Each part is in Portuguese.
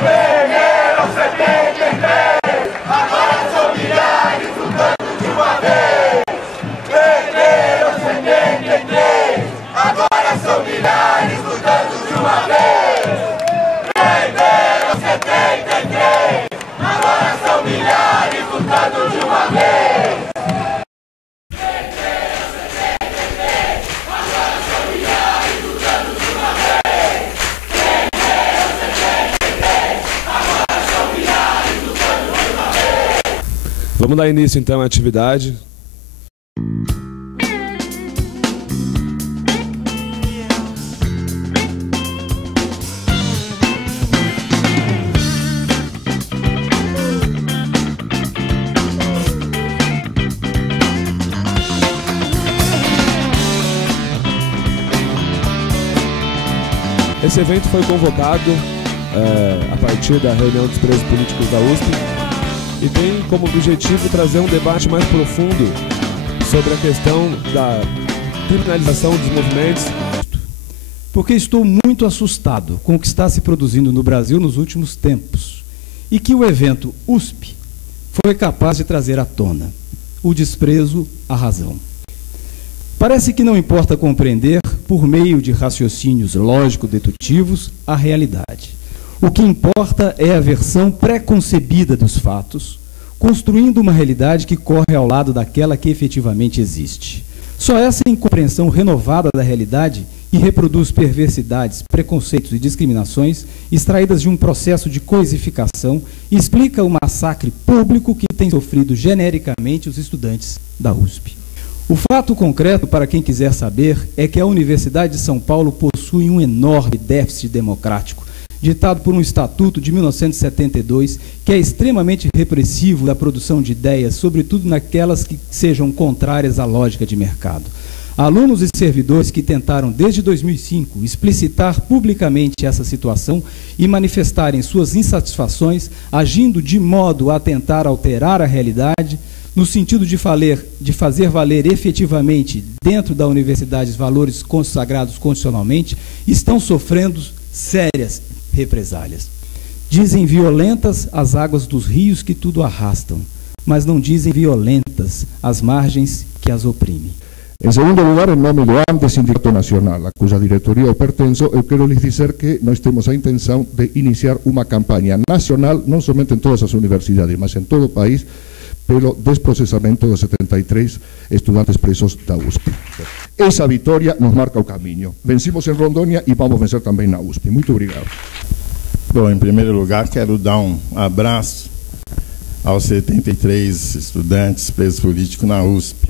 Perderam 73, agora são milhares lutando de uma vez. Perderam 73, agora são milhares lutando de uma vez. Perderam 73, agora são milhares lutando de uma vez. Vamos dar início então à atividade. Esse evento foi convocado a partir da reunião dos presos políticos da USP e tem como objetivo trazer um debate mais profundo sobre a questão da criminalização dos movimentos. Porque estou muito assustado com o que está se produzindo no Brasil nos últimos tempos e que o evento USP foi capaz de trazer à tona o desprezo à razão. Parece que não importa compreender, por meio de raciocínios lógico-dedutivos, a realidade. O que importa é a versão pré-concebida dos fatos, construindo uma realidade que corre ao lado daquela que efetivamente existe. Só essa incompreensão renovada da realidade, que reproduz perversidades, preconceitos e discriminações, extraídas de um processo de coisificação, explica o massacre público que tem sofrido genericamente os estudantes da USP. O fato concreto, para quem quiser saber, é que a Universidade de São Paulo possui um enorme déficit democrático, ditado por um estatuto de 1972, que é extremamente repressivo da produção de ideias, sobretudo naquelas que sejam contrárias à lógica de mercado. Alunos e servidores que tentaram, desde 2005, explicitar publicamente essa situação e manifestarem suas insatisfações, agindo de modo a tentar alterar a realidade, no sentido de fazer valer efetivamente dentro da universidade valores consagrados constitucionalmente, estão sofrendo sérias represálias. Dizem violentas as águas dos rios que tudo arrastam, mas não dizem violentas as margens que as oprimem. En segundo lugar, en nome do AMDE Sindicato Nacional, a cuya diretoría eu pertenzo, eu quero lhes dizer que nós temos a intenção de iniciar uma campanha nacional, não somente em todas as universidades, mas em todo o país, pelo desprocesamento dos 73 estudantes presos da USP. Essa vitória nos marca o caminho. Vencimos em Rondônia e vamos vencer também na USP. Muito obrigado. Bom, em primeiro lugar, quero dar um abraço aos 73 estudantes presos políticos na USP,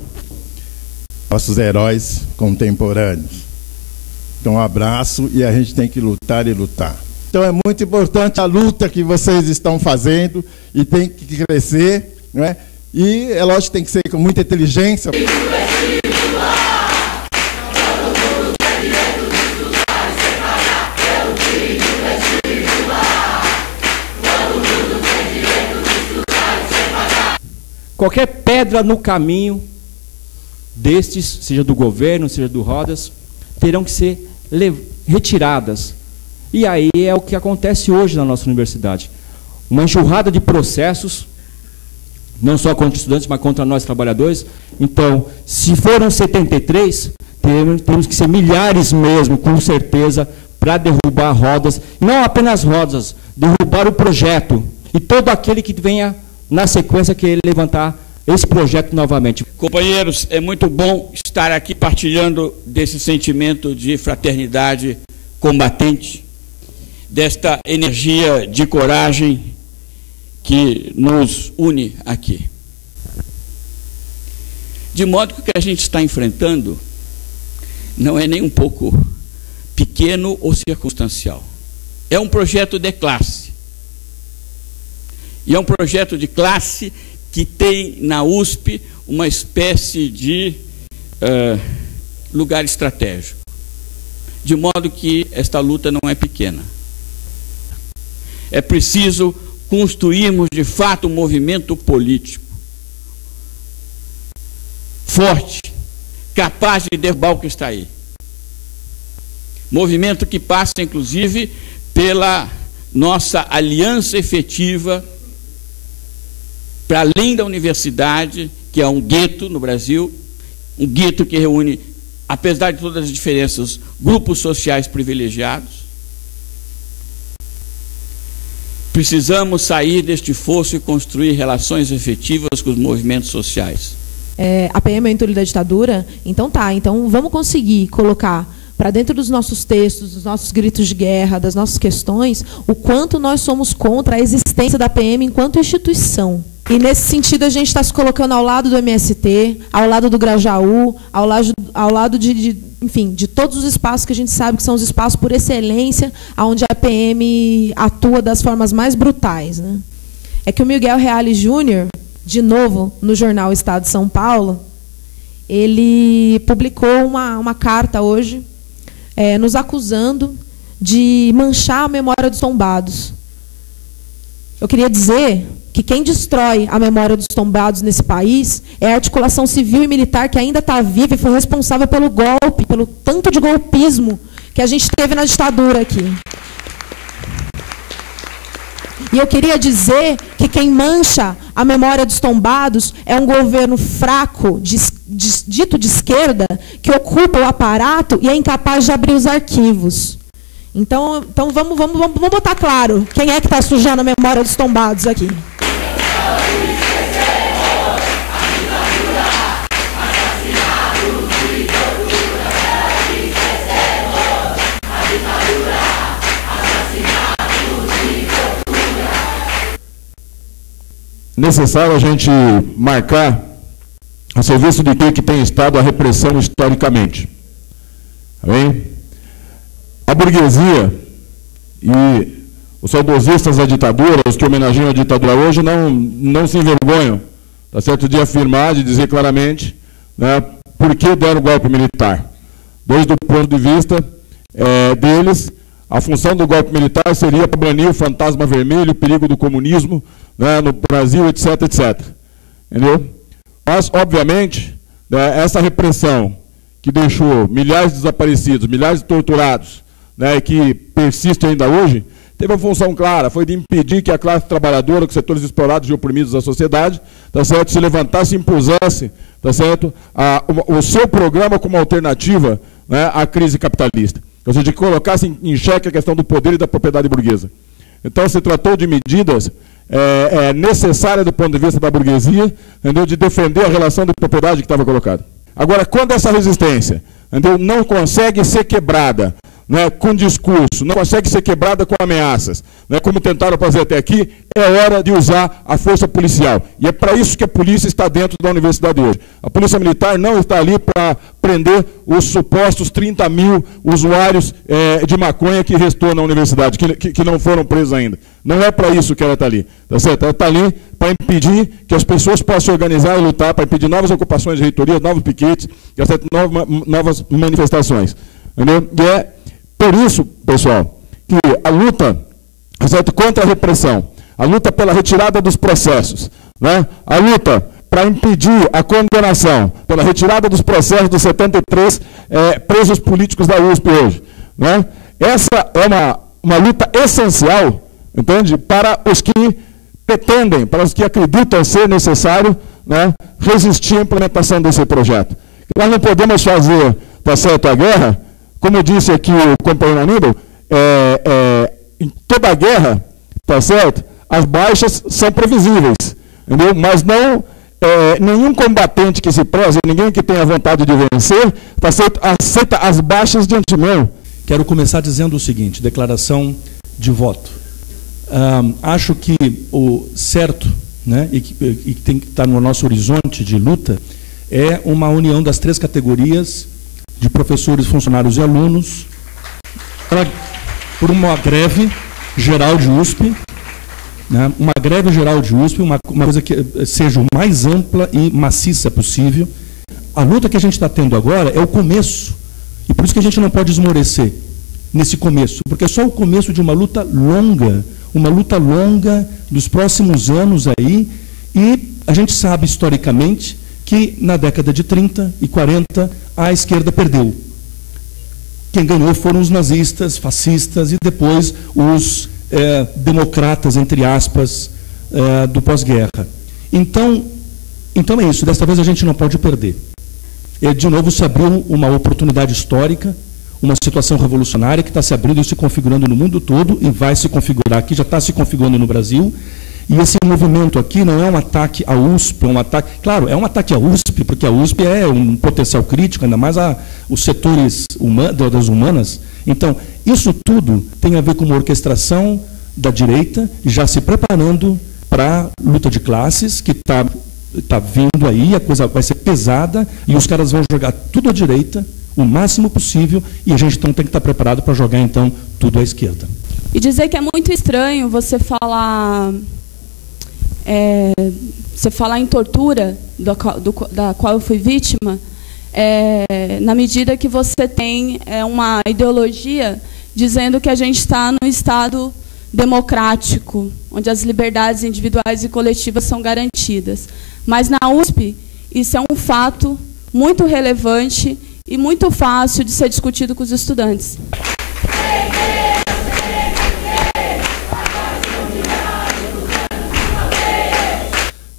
nossos heróis contemporâneos. Então, um abraço, e a gente tem que lutar e lutar. Então, é muito importante a luta que vocês estão fazendo e tem que crescer, não é? E é lógico que tem que ser com muita inteligência. Qualquer pedra no caminho destes, seja do governo, seja do Rodas, terão que ser retiradas. E aí é o que acontece hoje na nossa universidade. Uma enxurrada de processos, não só contra estudantes, mas contra nós trabalhadores. Então, se foram 73, temos que ser milhares mesmo, com certeza, para derrubar Rodas. Não apenas Rodas, derrubar o projeto. E todo aquele que venha, na sequência, querer levantar esse projeto novamente. Companheiros, é muito bom estar aqui partilhando desse sentimento de fraternidade combatente, desta energia de coragem que nos une aqui. De modo que o que a gente está enfrentando não é nem um pouco pequeno ou circunstancial. É um projeto de classe. E é um projeto de classe que tem na USP uma espécie de lugar estratégico. De modo que esta luta não é pequena. É preciso construirmos, de fato, um movimento político forte, capaz de derrubar o que está aí. Movimento que passa, inclusive, pela nossa aliança efetiva para além da universidade, que é um gueto no Brasil, um gueto que reúne, apesar de todas as diferenças, grupos sociais privilegiados. Precisamos sair deste fosso e construir relações efetivas com os movimentos sociais. A PM é o entulho da ditadura? Então vamos conseguir colocar para dentro dos nossos textos, dos nossos gritos de guerra, das nossas questões, o quanto nós somos contra a existência da PM enquanto instituição. E nesse sentido a gente está se colocando ao lado do MST, ao lado do Grajaú, ao lado enfim, de todos os espaços que a gente sabe que são os espaços por excelência, onde a PM atua das formas mais brutais, né? É que o Miguel Reale Júnior, de novo, no jornal Estado de São Paulo, ele publicou uma carta hoje, nos acusando de manchar a memória dos tombados. Eu queria dizer que quem destrói a memória dos tombados nesse país é a articulação civil e militar que ainda está viva e foi responsável pelo golpe, pelo tanto de golpismo que a gente teve na ditadura aqui. E eu queria dizer que quem mancha a memória dos tombados é um governo fraco, dito de esquerda, que ocupa o aparato e é incapaz de abrir os arquivos. Então vamos botar claro quem é que está sujando a memória dos tombados aqui. Necessário a gente marcar a serviço de que tem estado a repressão historicamente. Amém? A burguesia e os saudosistas da ditadura, os que homenageiam a ditadura hoje, não se envergonham, tá certo, de afirmar, de dizer claramente, né, por que deram o golpe militar. Desde o ponto de vista deles, a função do golpe militar seria para banir o fantasma vermelho, o perigo do comunismo, né, no Brasil, etc, etc. Entendeu? Mas, obviamente, né, essa repressão que deixou milhares de desaparecidos, milhares de torturados, né, que persiste ainda hoje, teve uma função clara, foi de impedir que a classe trabalhadora, os setores explorados e oprimidos da sociedade, tá certo, se levantasse e impusesse, tá certo, o seu programa como alternativa, né, à crise capitalista. Ou seja, que colocasse em xeque a questão do poder e da propriedade burguesa. Então, se tratou de medidas necessárias do ponto de vista da burguesia, entendeu, de defender a relação de propriedade que estava colocada. Agora, quando essa resistência, entendeu, não consegue ser quebrada, né, com discurso, não consegue ser quebrada com ameaças, né, como tentaram fazer até aqui, é hora de usar a força policial. E é para isso que a polícia está dentro da universidade hoje. A polícia militar não está ali para prender os supostos 30 mil usuários de maconha que restou na universidade, que não foram presos ainda. Não é para isso que ela está ali. Tá certo? Ela está ali para impedir que as pessoas possam se organizar e lutar, para impedir novas ocupações de reitorias, novos piquetes, tá certo? Novas manifestações. Entendeu? E é por isso, pessoal, que a luta, certo, contra a repressão, a luta pela retirada dos processos, né, a luta para impedir a condenação, pela retirada dos processos dos 73 presos políticos da USP hoje, né, essa é uma luta essencial, entende, para os que pretendem, para os que acreditam ser necessário, né, resistir à implementação desse projeto. Nós não podemos fazer, tá certo, a guerra. Como disse aqui o companheiro Aníbal, em toda a guerra, tá certo, as baixas são previsíveis, entendeu? Mas não nenhum combatente que se preze, ninguém que tenha vontade de vencer, tá certo, aceita as baixas de antemão. Quero começar dizendo o seguinte, declaração de voto. Acho que o certo, né, e que tem que estar no nosso horizonte de luta, é uma união das três categorias de professores, funcionários e alunos, por uma greve geral de USP, né? Uma greve geral de USP, uma coisa que seja o mais ampla e maciça possível. A luta que a gente está tendo agora é o começo, e por isso que a gente não pode esmorecer nesse começo, porque é só o começo de uma luta longa dos próximos anos aí, e a gente sabe historicamente que na década de 30 e 40 a esquerda perdeu. Quem ganhou foram os nazistas, fascistas e depois os democratas, entre aspas, do pós-guerra. Então é isso, desta vez a gente não pode perder. De novo se abriu uma oportunidade histórica, uma situação revolucionária que está se abrindo e se configurando no mundo todo e vai se configurar aqui, já está se configurando no Brasil. E esse movimento aqui não é um ataque à USP, claro, é um ataque à USP, porque a USP é um potencial crítico, ainda mais os setores das humanas. Então, isso tudo tem a ver com uma orquestração da direita, já se preparando para a luta de classes, que está vindo aí, a coisa vai ser pesada, e os caras vão jogar tudo à direita, o máximo possível, e a gente então tem que estar preparado para jogar então tudo à esquerda. E dizer que é muito estranho você falar em tortura, da qual eu fui vítima, na medida que você tem uma ideologia dizendo que a gente está num Estado democrático, onde as liberdades individuais e coletivas são garantidas. Mas na USP, isso é um fato muito relevante e muito fácil de ser discutido com os estudantes.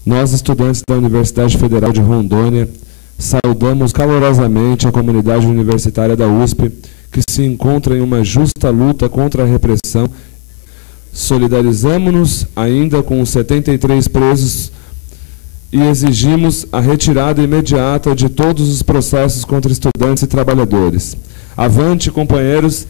Nós, estudantes da Universidade Federal de Rondônia, saudamos calorosamente a comunidade universitária da USP, que se encontra em uma justa luta contra a repressão. Solidarizamos-nos ainda com os 73 presos e exigimos a retirada imediata de todos os processos contra estudantes e trabalhadores. Avante, companheiros!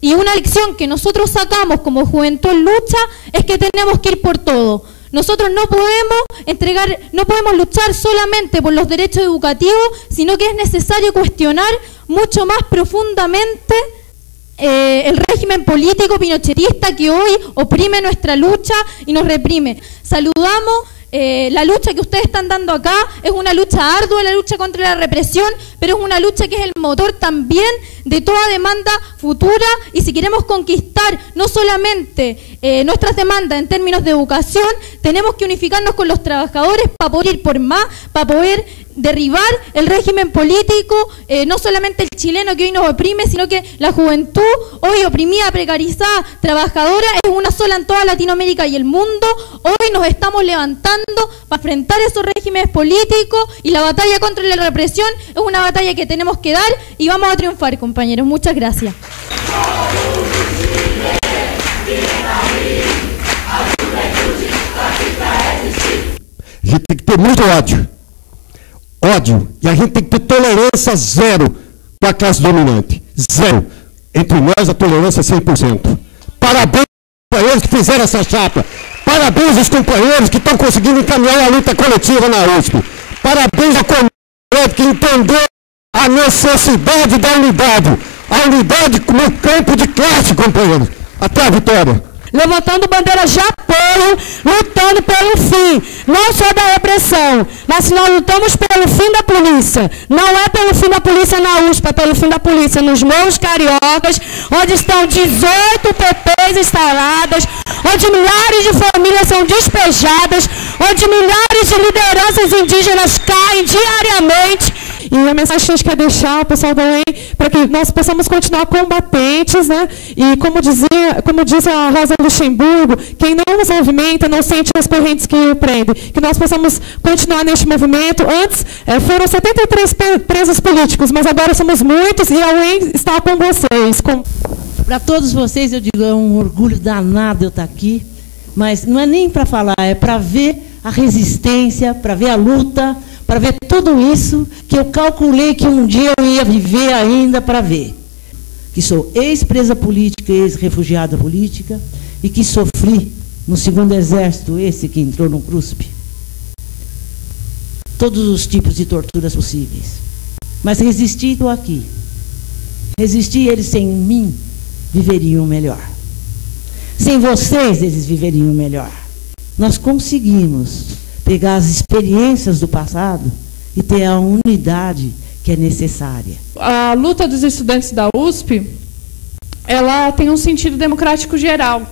Y una lección que nosotros sacamos como Juventud en Lucha es que tenemos que ir por todo. Nosotros no podemos luchar solamente por los derechos educativos, sino que es necesario cuestionar mucho más profundamente el régimen político pinochetista que hoy oprime nuestra lucha y nos reprime. Saludamos la lucha que ustedes están dando acá, es una lucha ardua, la lucha contra la represión, pero es una lucha que es el motor también de toda demanda futura, y si queremos conquistar no solamente nuestras demandas en términos de educación, tenemos que unificarnos con los trabajadores para poder ir por más, para poder derribar el régimen político, no solamente el chileno que hoy nos oprime, sino que la juventud hoy oprimida, precarizada, trabajadora, es una sola en toda Latinoamérica y el mundo. Hoy nos estamos levantando para enfrentar esos regímenes políticos, y la batalla contra la represión es una batalla que tenemos que dar y vamos a triunfar, compañeros. Muchas gracias. A gente tem que ter muito ódio, e a gente tem que ter tolerância zero com a classe dominante, zero. Entre nós a tolerância é 100%. Parabéns aos companheiros que fizeram essa chapa, parabéns aos companheiros que estão conseguindo encaminhar a luta coletiva na USP, parabéns ao companheiro que entendeu a necessidade da unidade, a unidade como campo de classe, companheiros. Até a vitória. Levantando bandeira de apoio, lutando pelo fim, não só da repressão, mas nós lutamos pelo fim da polícia. Não é pelo fim da polícia na USP, é pelo fim da polícia nos morros cariocas, onde estão 18 PPs instaladas, onde milhares de famílias são despejadas, onde milhares de lideranças indígenas caem diariamente. E a mensagem que a gente quer deixar ao pessoal da UEM, para que nós possamos continuar combatentes, né? E como diz a Rosa Luxemburgo, quem não se movimenta não sente as correntes que o prendem. Que nós possamos continuar neste movimento. Antes foram 73 presos políticos, mas agora somos muitos, e a UEM está com vocês. Para todos vocês, eu digo, é um orgulho danado eu estar aqui, mas não é nem para falar, é para ver a resistência, para ver a luta, para ver tudo isso que eu calculei que um dia eu ia viver ainda para ver. Que sou ex-presa política, ex-refugiada política, e que sofri no 2º Exército, esse que entrou no CRUSP. Todos os tipos de torturas possíveis. Mas resisti e estou aqui. Resisti, eles sem mim viveriam melhor. Sem vocês, eles viveriam melhor. Nós conseguimos pegar as experiências do passado e ter a unidade que é necessária. A luta dos estudantes da USP, ela tem um sentido democrático geral.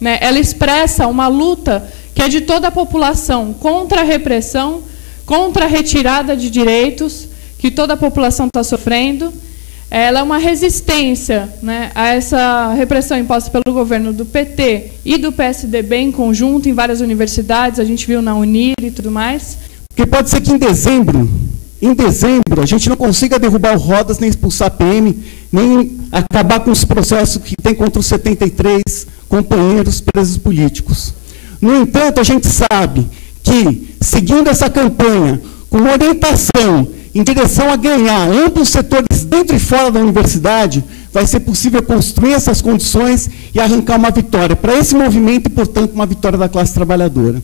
né? Ela expressa uma luta que é de toda a população contra a repressão, contra a retirada de direitos que toda a população está sofrendo. Ela é uma resistência, né, a essa repressão imposta pelo governo do PT e do PSDB em conjunto, em várias universidades, a gente viu na Unir e tudo mais. Porque pode ser que em dezembro, a gente não consiga derrubar o Rodas, nem expulsar a PM, nem acabar com os processos que tem contra os 73 companheiros presos políticos. No entanto, a gente sabe que, seguindo essa campanha, com orientação em direção a ganhar amplos setores dentro e fora da universidade, vai ser possível construir essas condições e arrancar uma vitória para esse movimento e, portanto, uma vitória da classe trabalhadora.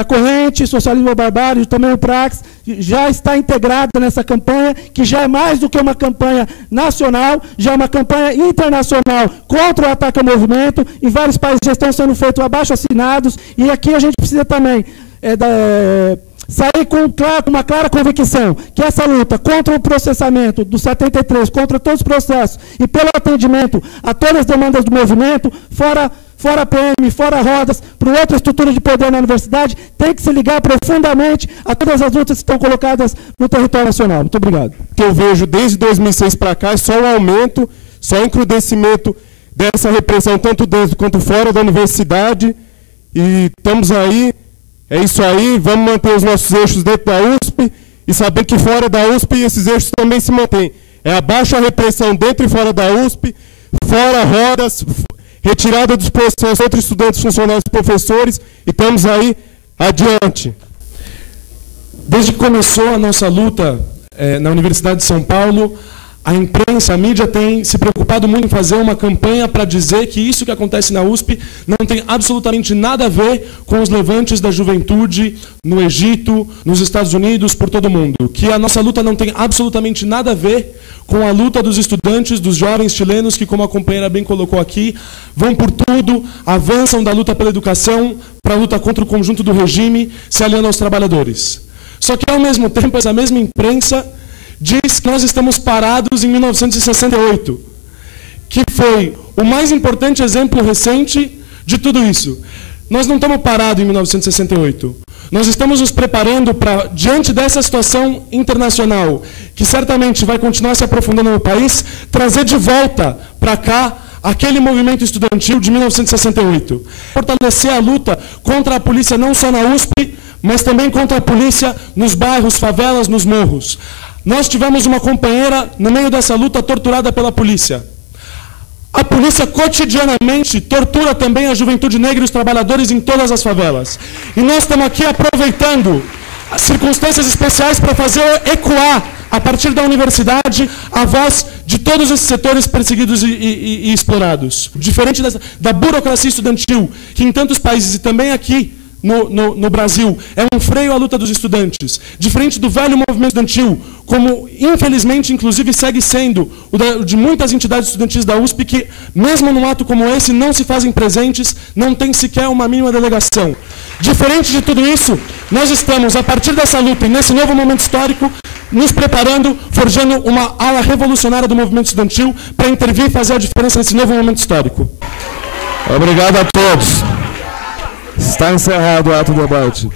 A corrente Socialismo ou Barbárie, também o Prax, já está integrada nessa campanha, que já é mais do que uma campanha nacional, já é uma campanha internacional contra o ataque ao movimento. Em vários países já estão sendo feitos abaixo-assinados, e aqui a gente precisa também sair com uma clara convicção que essa luta contra o processamento do 73, contra todos os processos e pelo atendimento a todas as demandas do movimento, fora PM, fora Rodas, para outra estrutura de poder na universidade, tem que se ligar profundamente a todas as lutas que estão colocadas no território nacional. Muito obrigado. O que eu vejo desde 2006 para cá é só o aumento, só o encrudecimento dessa repressão, tanto dentro quanto fora da universidade, e estamos aí. É isso aí, vamos manter os nossos eixos dentro da USP e saber que fora da USP esses eixos também se mantêm. É abaixo a repressão dentro e fora da USP, fora Rodas, retirada dos processos entre estudantes, funcionários e professores, e estamos aí adiante. Desde que começou a nossa luta na Universidade de São Paulo, a imprensa, a mídia tem se preocupado muito em fazer uma campanha para dizer que isso que acontece na USP não tem absolutamente nada a ver com os levantes da juventude no Egito, nos Estados Unidos, por todo o mundo. Que a nossa luta não tem absolutamente nada a ver com a luta dos estudantes, dos jovens chilenos que, como a companheira bem colocou aqui, vão por tudo, avançam da luta pela educação para a luta contra o conjunto do regime, se aliando aos trabalhadores. Só que, ao mesmo tempo, essa mesma imprensa diz que nós estamos parados em 1968, que foi o mais importante exemplo recente de tudo isso. Nós não estamos parados em 1968. Nós estamos nos preparando para, diante dessa situação internacional, que certamente vai continuar se aprofundando no país, trazer de volta para cá aquele movimento estudantil de 1968. Fortalecer a luta contra a polícia não só na USP, mas também contra a polícia nos bairros, favelas, nos morros. Nós tivemos uma companheira, no meio dessa luta, torturada pela polícia. A polícia cotidianamente tortura também a juventude negra e os trabalhadores em todas as favelas. E nós estamos aqui aproveitando as circunstâncias especiais para fazer ecoar, a partir da universidade, a voz de todos esses setores perseguidos e explorados. Diferente da burocracia estudantil, que em tantos países e também aqui no Brasil é um freio à luta dos estudantes, diferente do velho movimento estudantil, como infelizmente inclusive segue sendo o de muitas entidades estudantis da USP, que mesmo num ato como esse não se fazem presentes, não tem sequer uma mínima delegação. Diferente de tudo isso, nós estamos, a partir dessa luta e nesse novo momento histórico, nos preparando, forjando uma ala revolucionária do movimento estudantil para intervir e fazer a diferença nesse novo momento histórico. Obrigado a todos. Está encerrado o ato do debate.